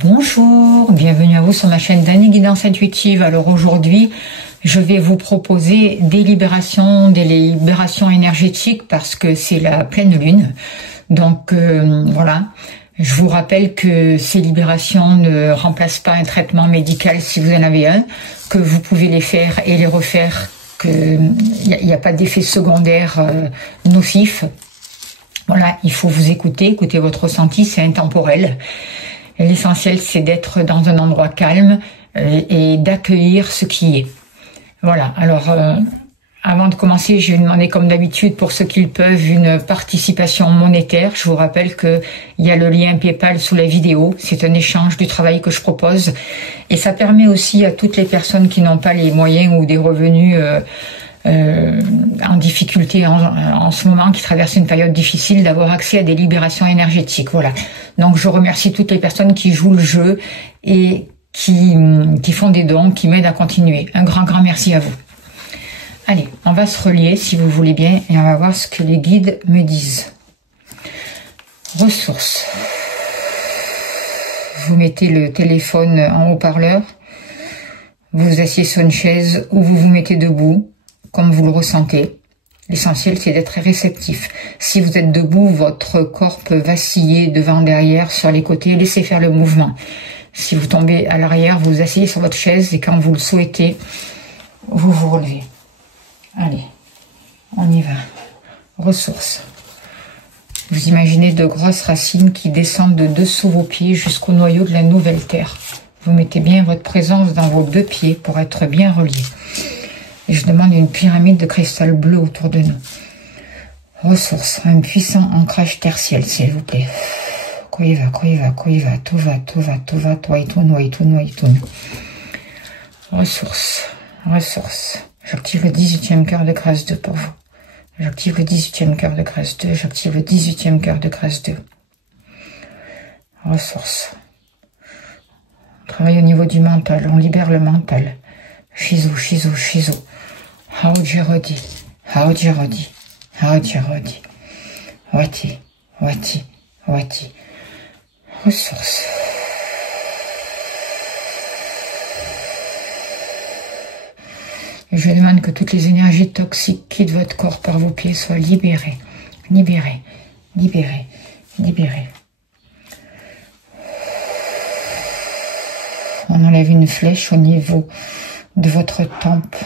Bonjour, bienvenue à vous sur ma chaîne Dany Guidance Intuitive. Alors aujourd'hui, je vais vous proposer des libérations énergétiques parce que c'est la pleine lune. Donc voilà, je vous rappelle que ces libérations ne remplacent pas un traitement médical si vous en avez un, que vous pouvez les faire et les refaire, qu'il n'y a pas d'effet secondaire nocif. Voilà, il faut vous écouter votre ressenti, c'est intemporel. L'essentiel, c'est d'être dans un endroit calme et d'accueillir ce qui est. Voilà, alors avant de commencer, je vais demander comme d'habitude, pour ceux qui le peuvent, une participation monétaire. Je vous rappelle qu'il y a le lien PayPal sous la vidéo. C'est un échange du travail que je propose. Et ça permet aussi à toutes les personnes qui n'ont pas les moyens ou des revenus en difficulté en ce moment, qui traversent une période difficile, d'avoir accès à des libérations énergétiques. Voilà. Donc je remercie toutes les personnes qui jouent le jeu et qui font des dons, qui m'aident à continuer. Un grand merci à vous. Allez, on va se relier si vous voulez bien et on va voir ce que les guides me disent. Ressources. Vous mettez le téléphone en haut-parleur, vous vous asseyez sur une chaise ou vous vous mettez debout, comme vous le ressentez. L'essentiel, c'est d'être réceptif. Si vous êtes debout, votre corps peut vaciller devant, derrière, sur les côtés. Laissez faire le mouvement. Si vous tombez à l'arrière, vous vous asseyez sur votre chaise et quand vous le souhaitez, vous vous relevez. Allez, on y va. Ressources. Vous imaginez de grosses racines qui descendent de dessous vos pieds jusqu'au noyau de la nouvelle terre. Vous mettez bien votre présence dans vos deux pieds pour être bien reliés. Et je demande une pyramide de cristal bleu autour de nous. Ressources, un puissant ancrage tertiel, s'il vous plaît. Koiva, tova, toitun. Ressources. J'active le 18e cœur de grâce 2 pour vous. J'active le 18e cœur de grâce 2. J'active le 18e cœur de grâce 2. Ressources. On travaille au niveau du mental. On libère le mental. Shizu. Haojerodi. Wati. Ressources. Je demande que toutes les énergies toxiques quittent votre corps par vos pieds soient libérées. On enlève une flèche au niveau de votre tempe,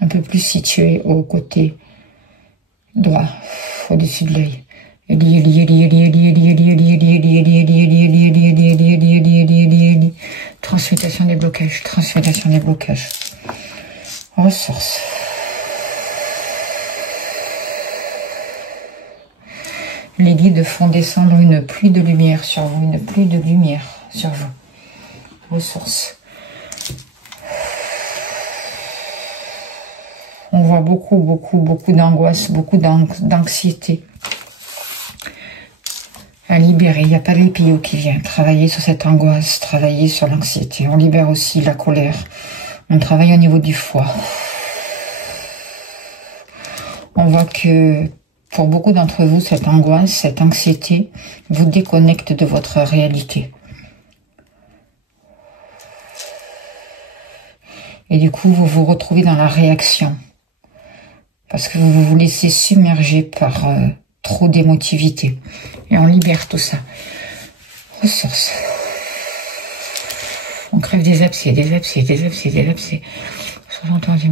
un peu plus située au côté droit, au-dessus de l'œil. Transmutation des blocages. Ressources. Les guides font descendre une pluie de lumière sur vous, Ressources. On voit beaucoup d'angoisse, beaucoup d'anxiété à libérer. Il n'y a pas l'épio qui vient travailler sur cette angoisse, travailler sur l'anxiété. On libère aussi la colère. On travaille au niveau du foie. On voit que pour beaucoup d'entre vous, cette angoisse, cette anxiété vous déconnecte de votre réalité. Et du coup, vous vous retrouvez dans la réaction. Parce que vous vous laissez submerger par trop d'émotivité. Et on libère tout ça. Ressources. On crève des abcès. 71e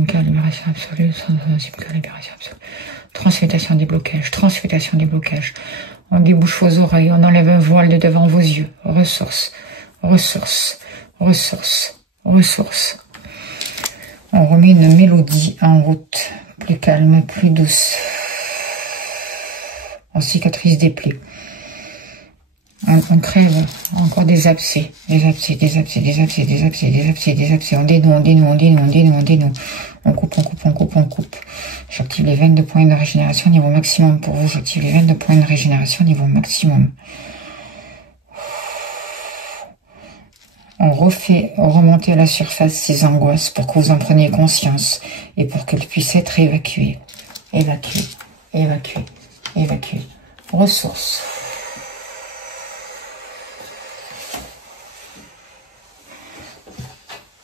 cas, libération absolue. 71e cas, libération absolue. Transmutation des blocages. On débouche vos oreilles. On enlève un voile de devant vos yeux. Ressources. On remet une mélodie en route. Plus calme, plus douce. On cicatrise des plaies. On crève encore des abcès. On dénoue. On coupe. J'active les veines de points de régénération niveau maximum pour vous. J'active les veines de points de régénération niveau maximum. On refait remonter à la surface ces angoisses pour que vous en preniez conscience et pour qu'elles puissent être évacuées. Évacuées. Ressources.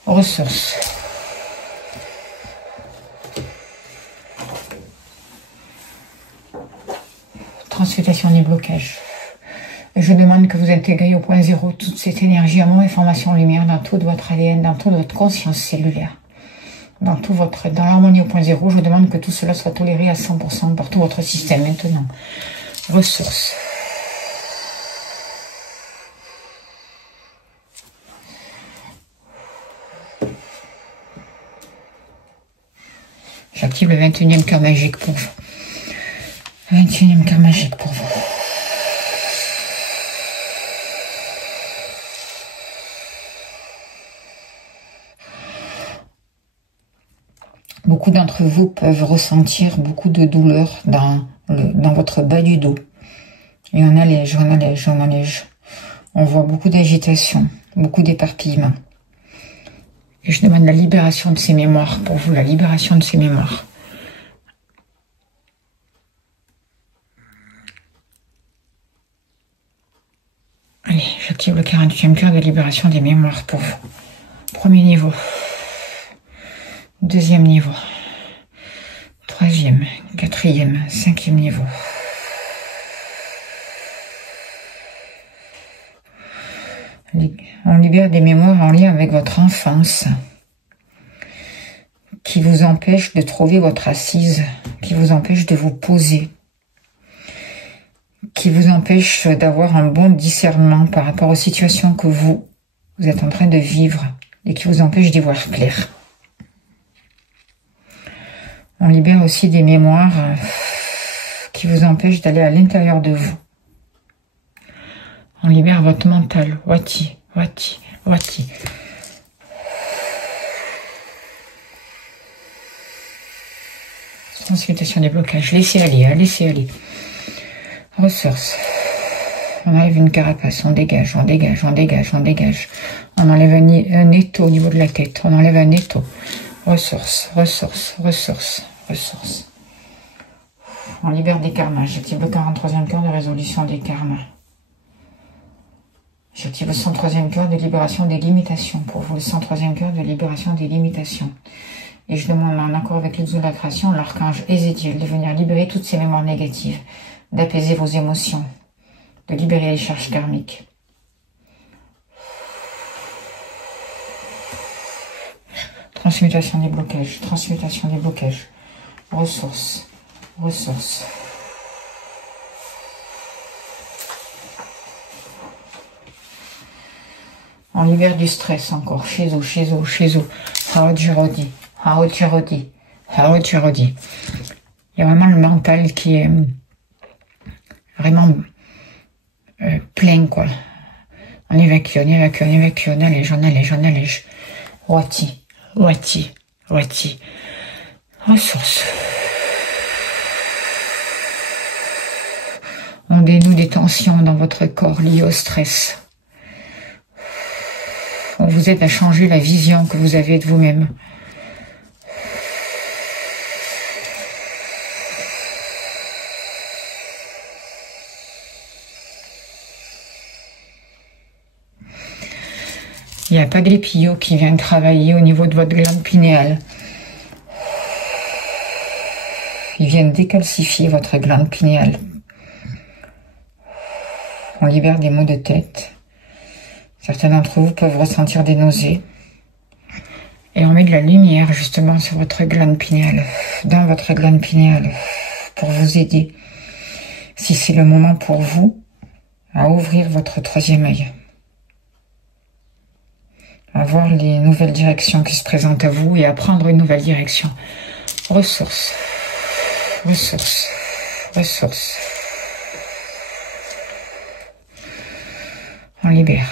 ressources. Transmutation des blocages. Je demande que vous intégrez au point zéro toute cette énergie, amour, information, lumière dans tout votre ADN, dans toute votre conscience cellulaire. Dans l'harmonie au point zéro, je demande que tout cela soit toléré à 100% par tout votre système maintenant. Ressources. J'active le 21e cœur magique pour vous. 21e cœur magique pour vous. Beaucoup d'entre vous peuvent ressentir beaucoup de douleur dans votre bas du dos. Et on allège, on allège, on allège. On voit beaucoup d'agitation, beaucoup d'éparpillement. Et je demande la libération de ces mémoires pour vous, la libération de ces mémoires. Allez, j'active le 48e cœur de libération des mémoires pour vous. Premier niveau. Deuxième niveau. Troisième, quatrième, cinquième niveau. On libère des mémoires en lien avec votre enfance qui vous empêchent de trouver votre assise, qui vous empêchent de vous poser, qui vous empêchent d'avoir un bon discernement par rapport aux situations que vous êtes en train de vivre et qui vous empêchent d'y voir clair. On libère aussi des mémoires qui vous empêchent d'aller à l'intérieur de vous. On libère votre mental. Wati, wati, wati. Transmutation des blocages. Laissez aller, hein, laissez aller. Ressources. On enlève une carapace, on dégage, on dégage, on dégage, on dégage. On enlève un étau au niveau de la tête. On enlève un étau. Ressources, ressources, ressources, ressources. On libère des karmas. J'active le 43e cœur de résolution des karmas. J'active le 103e cœur de libération des limitations. Pour vous, le 103e cœur de libération des limitations. Et je demande en accord avec l'exo de la création, l'archange Ézéchiel, de venir libérer toutes ces mémoires négatives, d'apaiser vos émotions, de libérer les charges karmiques. Transmutation des blocages, transmutation des blocages. Ressources, ressources. On libère du stress encore, chez vous, chez vous, chez vous. Haotirodi, Haotirodi, Haotirodi. Il y a vraiment le mental qui est vraiment plein, quoi. On évacue, on évacue, on évacue, on allège, on allège, on allège. Wati, wati, wati. Ressources. On dénoue des tensions dans votre corps liées au stress. On vous aide à changer la vision que vous avez de vous-même. Il y a Paglipio qui vient travailler au niveau de votre glande pinéale. Ils viennent décalcifier votre glande pinéale. On libère des maux de tête. Certains d'entre vous peuvent ressentir des nausées. Et on met de la lumière justement sur votre glande pinéale, dans votre glande pinéale, pour vous aider, si c'est le moment pour vous, à ouvrir votre troisième œil, à voir les nouvelles directions qui se présentent à vous et à prendre une nouvelle direction. Ressources, ressources, ressources. On libère.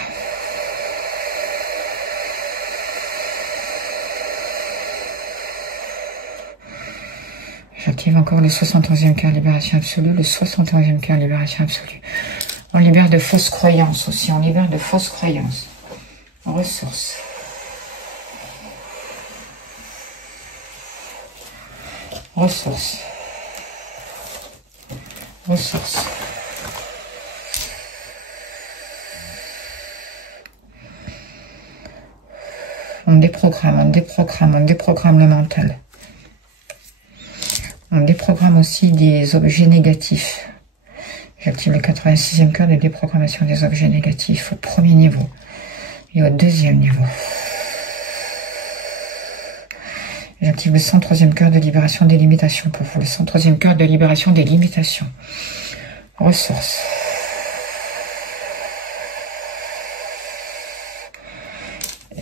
J'active encore le 71e cœur libération absolue, le 71e cœur libération absolue. On libère de fausses croyances aussi, on libère de fausses croyances. Ressources. Ressources. Ressources. On déprogramme, on déprogramme, on déprogramme le mental. On déprogramme aussi des objets négatifs. J'active le 86e cœur de déprogrammation des objets négatifs au premier niveau et au deuxième niveau. J'active le 103e cœur de libération des limitations pour vous. Le 103e cœur de libération des limitations. Ressources.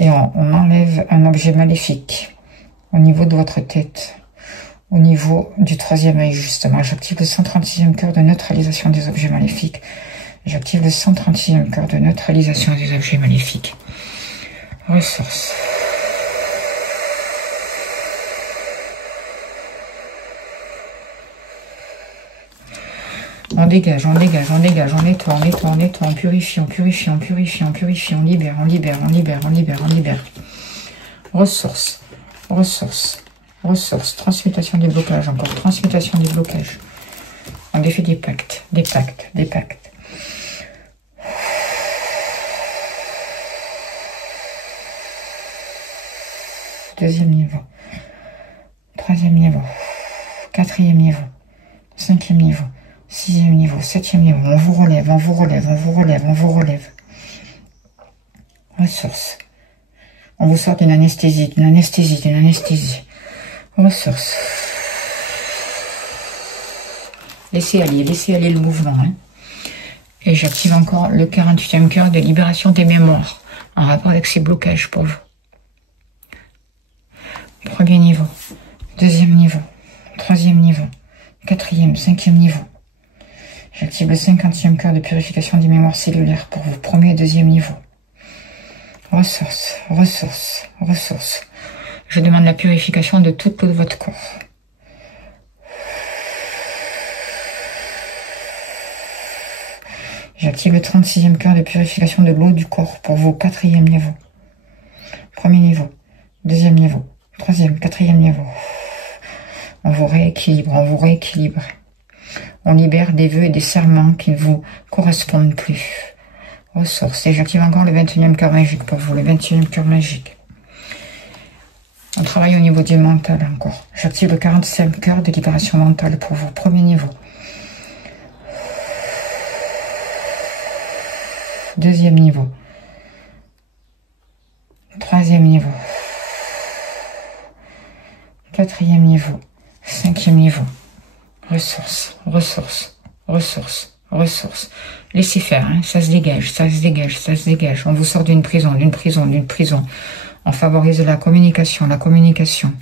Et on enlève un objet maléfique au niveau de votre tête. Au niveau du troisième œil, justement. J'active le 136e cœur de neutralisation des objets maléfiques. J'active le 136e cœur de neutralisation des objets maléfiques. Ressources. On dégage, on dégage, on dégage, on nettoie, on nettoie, on nettoie, on purifie, on purifie, on purifie, on purifie, on libère, on libère, on libère, on libère, on libère. Ressources, ressources, ressources, transmutation des blocages, encore transmutation des blocages. On défait des pactes, des pactes, des pactes. Deuxième niveau, troisième niveau, quatrième niveau, cinquième niveau. 6e niveau, 7e niveau, on vous relève, on vous relève, on vous relève, on vous relève. Ressources. On vous sort d'une anesthésie, d'une anesthésie, d'une anesthésie. Ressources. Laissez aller le mouvement. Hein. Et j'active encore le 48e cœur de libération des mémoires en rapport avec ces blocages pour vous. Premier niveau, deuxième niveau, troisième niveau, quatrième, cinquième niveau. J'active le 50e cœur de purification des mémoires cellulaires pour vous. Premier et deuxième niveau. Ressources, ressources, ressources. Je demande la purification de toute l'eau de votre corps. J'active le 36e cœur de purification de l'eau du corps pour vous. Quatrième niveau. Premier niveau. Deuxième niveau. Troisième, quatrième niveau. On vous rééquilibre, on vous rééquilibre. On libère des vœux et des serments qui ne vous correspondent plus. Ressources. Et j'active encore le 21e cœur magique pour vous. Le 21e cœur magique. On travaille au niveau du mental encore. J'active le 47e cœur de libération mentale pour vous. Premier niveau. Deuxième niveau. Troisième niveau. Quatrième niveau. Cinquième niveau. Ressources, ressources, ressources, ressources. Laissez faire, hein, ça se dégage, ça se dégage, ça se dégage. On vous sort d'une prison, d'une prison, d'une prison. On favorise la communication, la communication.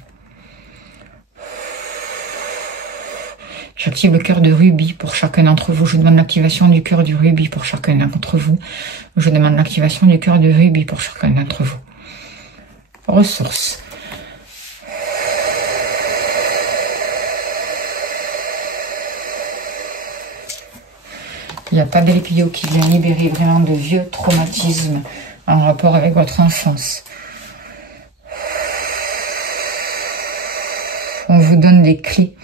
J'active le cœur de rubis pour chacun d'entre vous. Je demande l'activation du cœur du rubis pour chacun d'entre vous. Je demande l'activation du cœur de rubis pour chacun d'entre vous. Ressources. Il n'y a pas d'Elpio qui vient libérer vraiment de vieux traumatismes en rapport avec votre enfance. On vous donne des clés.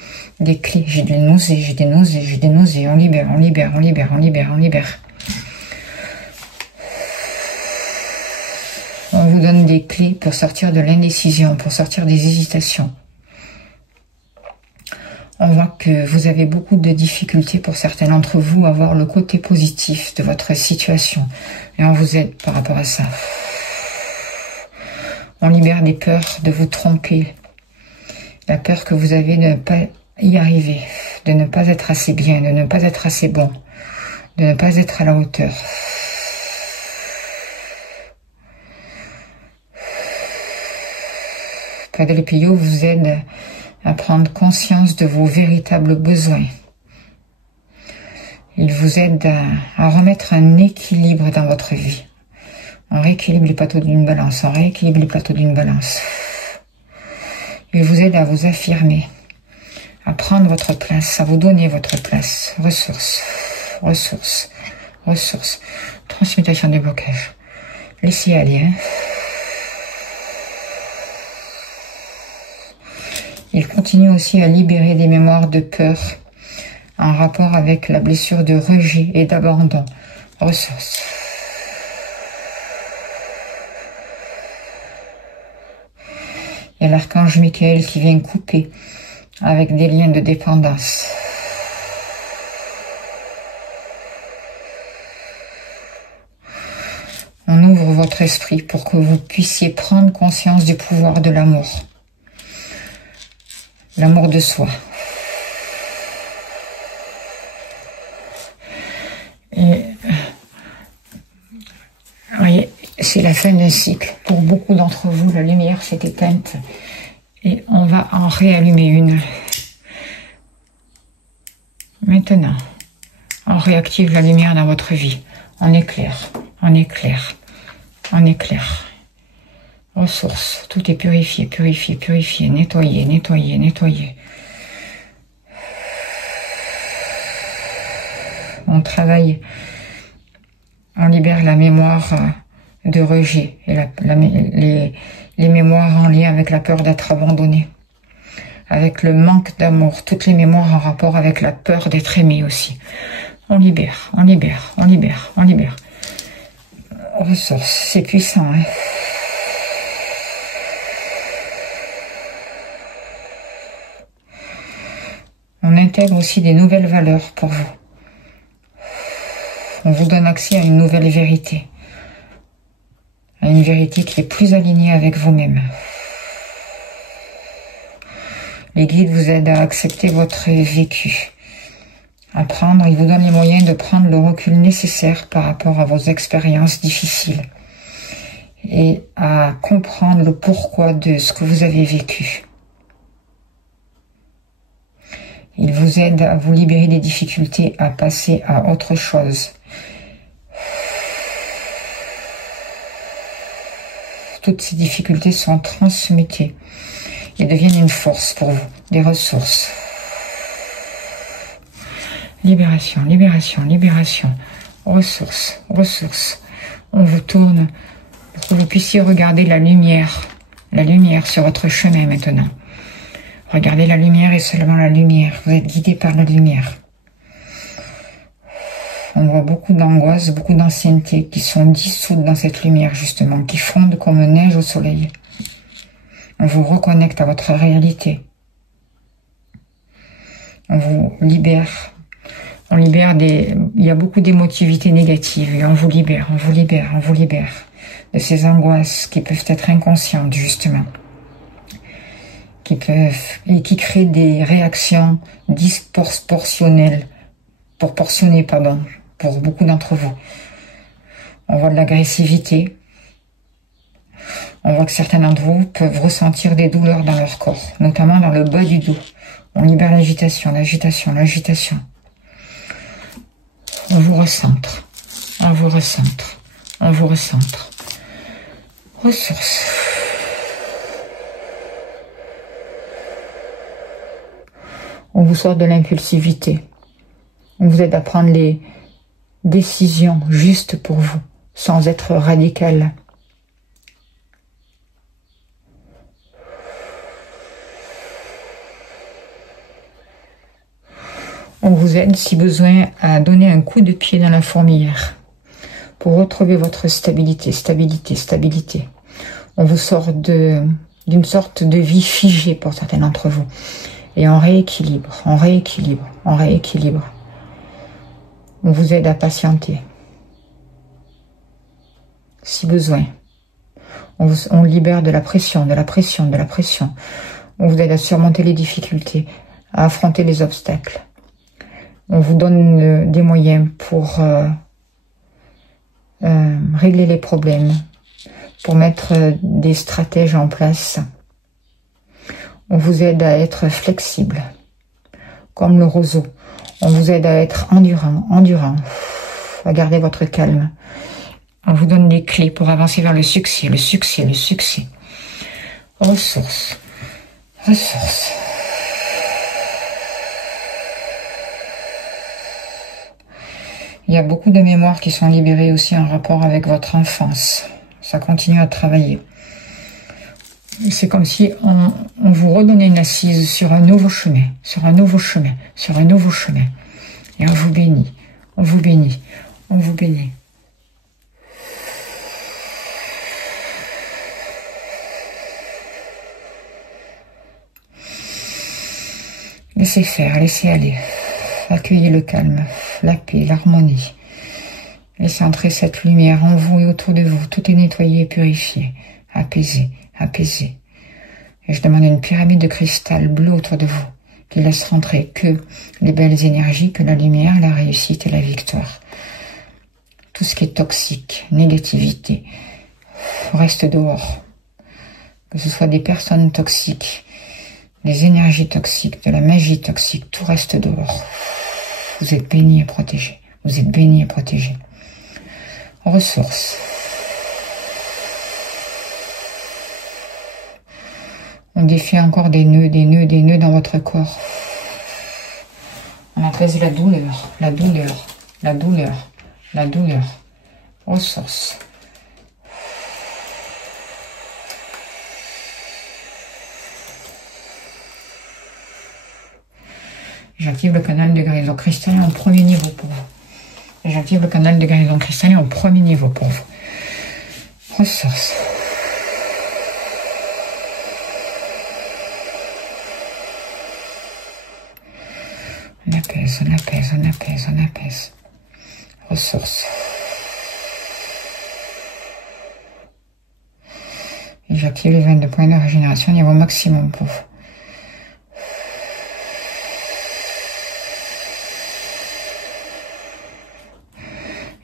Des clés. J'ai des nausées, j'ai des nausées, j'ai des nausées. On libère, on libère, on libère, on libère, on libère. On vous donne des clés pour sortir de l'indécision, pour sortir des hésitations. On voit que vous avez beaucoup de difficultés pour certains d'entre vous à voir le côté positif de votre situation. Et on vous aide par rapport à ça. On libère des peurs de vous tromper. La peur que vous avez de ne pas y arriver, de ne pas être assez bien, de ne pas être assez bon, de ne pas être à la hauteur. Padre Pio vous aide à prendre conscience de vos véritables besoins. Il vous aide à remettre un équilibre dans votre vie. On rééquilibre les plateaux d'une balance, on rééquilibre les plateaux d'une balance. Il vous aide à vous affirmer, à prendre votre place, à vous donner votre place. Ressources, ressources, ressources. Transmutation des blocages. Laissez aller, hein. Il continue aussi à libérer des mémoires de peur en rapport avec la blessure de rejet et d'abandon. Ressources. Et l'archange Michael qui vient couper avec des liens de dépendance. On ouvre votre esprit pour que vous puissiez prendre conscience du pouvoir de l'amour. L'amour de soi. Et voyez, c'est la fin d'un cycle. Pour beaucoup d'entre vous, la lumière s'est éteinte et on va en réallumer une. Maintenant, on réactive la lumière dans votre vie. On éclaire, on éclaire, on éclaire. Ressources, tout est purifié, purifié, purifié, nettoyé, nettoyé, nettoyé. On travaille, on libère la mémoire de rejet et les mémoires en lien avec la peur d'être abandonné, avec le manque d'amour, toutes les mémoires en rapport avec la peur d'être aimé aussi. On libère, on libère, on libère, on libère. Ressources, c'est puissant, hein. On intègre aussi des nouvelles valeurs pour vous. On vous donne accès à une nouvelle vérité. À une vérité qui est plus alignée avec vous-même. Les guides vous aident à accepter votre vécu. Ils vous donnent les moyens de prendre le recul nécessaire par rapport à vos expériences difficiles. Et à comprendre le pourquoi de ce que vous avez vécu. Il vous aide à vous libérer des difficultés, à passer à autre chose. Toutes ces difficultés sont transmutées et deviennent une force pour vous, des ressources. Libération, libération, libération. Ressources, ressources. On vous tourne pour que vous puissiez regarder la lumière sur votre chemin maintenant. Regardez la lumière et seulement la lumière. Vous êtes guidé par la lumière. On voit beaucoup d'angoisse, beaucoup d'ancienneté qui sont dissoutes dans cette lumière justement, qui fondent comme neige au soleil. On vous reconnecte à votre réalité. On vous libère. On libère il y a beaucoup d'émotivité négative et on vous libère, on vous libère, on vous libère de ces angoisses qui peuvent être inconscientes justement. Qui créent des réactions disproportionnées, pour beaucoup d'entre vous. On voit de l'agressivité. On voit que certains d'entre vous peuvent ressentir des douleurs dans leur corps, notamment dans le bas du dos. On libère l'agitation, l'agitation, l'agitation. On vous recentre, on vous recentre, on vous recentre. Ressources. On vous sort de l'impulsivité. On vous aide à prendre les décisions justes pour vous, sans être radical. On vous aide, si besoin, à donner un coup de pied dans la fourmilière pour retrouver votre stabilité, stabilité, stabilité. On vous sort d'une sorte de vie figée pour certains d'entre vous. Et on rééquilibre, on rééquilibre, on rééquilibre. On vous aide à patienter. Si besoin. On libère de la pression, de la pression, de la pression. On vous aide à surmonter les difficultés, à affronter les obstacles. On vous donne des moyens pour régler les problèmes, pour mettre des stratèges en place. On vous aide à être flexible, comme le roseau. On vous aide à être endurant, à garder votre calme. On vous donne des clés pour avancer vers le succès, le succès, le succès. Ressources, ressources. Il y a beaucoup de mémoires qui sont libérées aussi en rapport avec votre enfance. Ça continue à travailler. C'est comme si on vous redonnait une assise sur un nouveau chemin, sur un nouveau chemin, sur un nouveau chemin. Et on vous bénit, on vous bénit, on vous bénit. Laissez faire, laissez aller. Accueillez le calme, la paix, l'harmonie. Laissez entrer cette lumière en vous et autour de vous. Tout est nettoyé et purifié, apaisé, apaisé. Et je demande une pyramide de cristal bleu autour de vous, qui laisse rentrer que les belles énergies, que la lumière, la réussite et la victoire. Tout ce qui est toxique, négativité, reste dehors. Que ce soit des personnes toxiques, des énergies toxiques, de la magie toxique, tout reste dehors. Vous êtes bénis et protégés. Vous êtes bénis et protégés. Ressources. On défait encore des nœuds, des nœuds, des nœuds dans votre corps. On apaise la douleur, la douleur, la douleur, la douleur. Ressources. J'active le canal de guérison cristalline en premier niveau pour vous. J'active le canal de guérison cristalline en premier niveau pour vous. Ressources. On apaise, on apaise, on apaise, on apaise. Ressources. Et j'active les 22 points de régénération niveau maximum pour vous.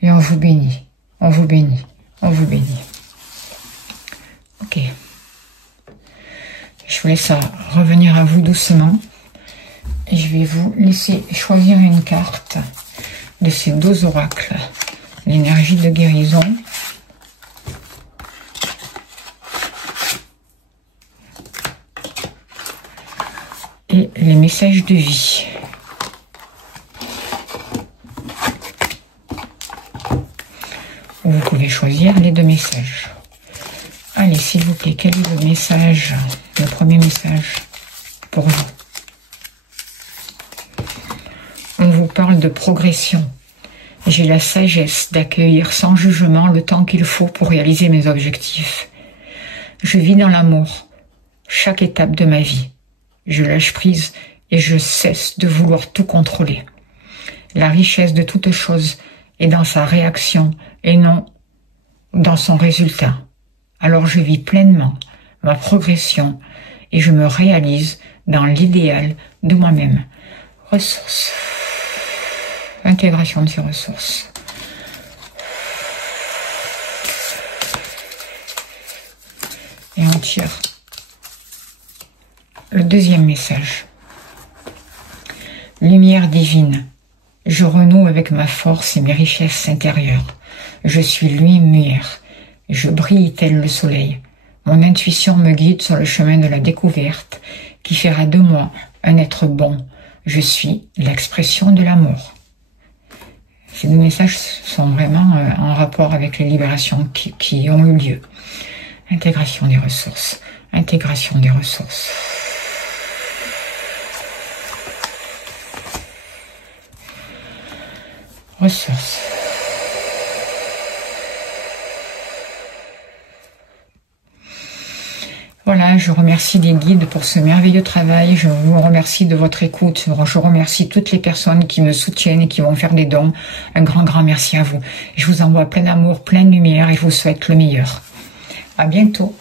Et on vous bénit, on vous bénit, on vous bénit. Ok. Je vous laisse revenir à vous doucement. Et je vais vous laisser choisir une carte de ces 12 oracles. L'énergie de guérison. Et les messages de vie. Vous pouvez choisir les 2 messages. Allez, s'il vous plaît, quel est le message, le premier message pour vous? On vous parle de progression. J'ai la sagesse d'accueillir sans jugement le temps qu'il faut pour réaliser mes objectifs. Je vis dans l'amour, chaque étape de ma vie. Je lâche prise et je cesse de vouloir tout contrôler. La richesse de toute chose est dans sa réaction et non dans son résultat. Alors je vis pleinement ma progression et je me réalise dans l'idéal de moi-même. Ressources. Intégration de ces ressources. Et on tire le deuxième message. Lumière divine. Je renoue avec ma force et mes richesses intérieures. Je suis lumière. Je brille tel le soleil. Mon intuition me guide sur le chemin de la découverte qui fera de moi un être bon. Je suis l'expression de l'amour. Ces 2 messages sont vraiment en rapport avec les libérations qui ont eu lieu. Intégration des ressources. Intégration des ressources. Ressources. Voilà, je remercie les guides pour ce merveilleux travail. Je vous remercie de votre écoute. Je remercie toutes les personnes qui me soutiennent et qui vont faire des dons. Un grand, grand merci à vous. Je vous envoie plein d'amour, plein de lumière et je vous souhaite le meilleur. À bientôt.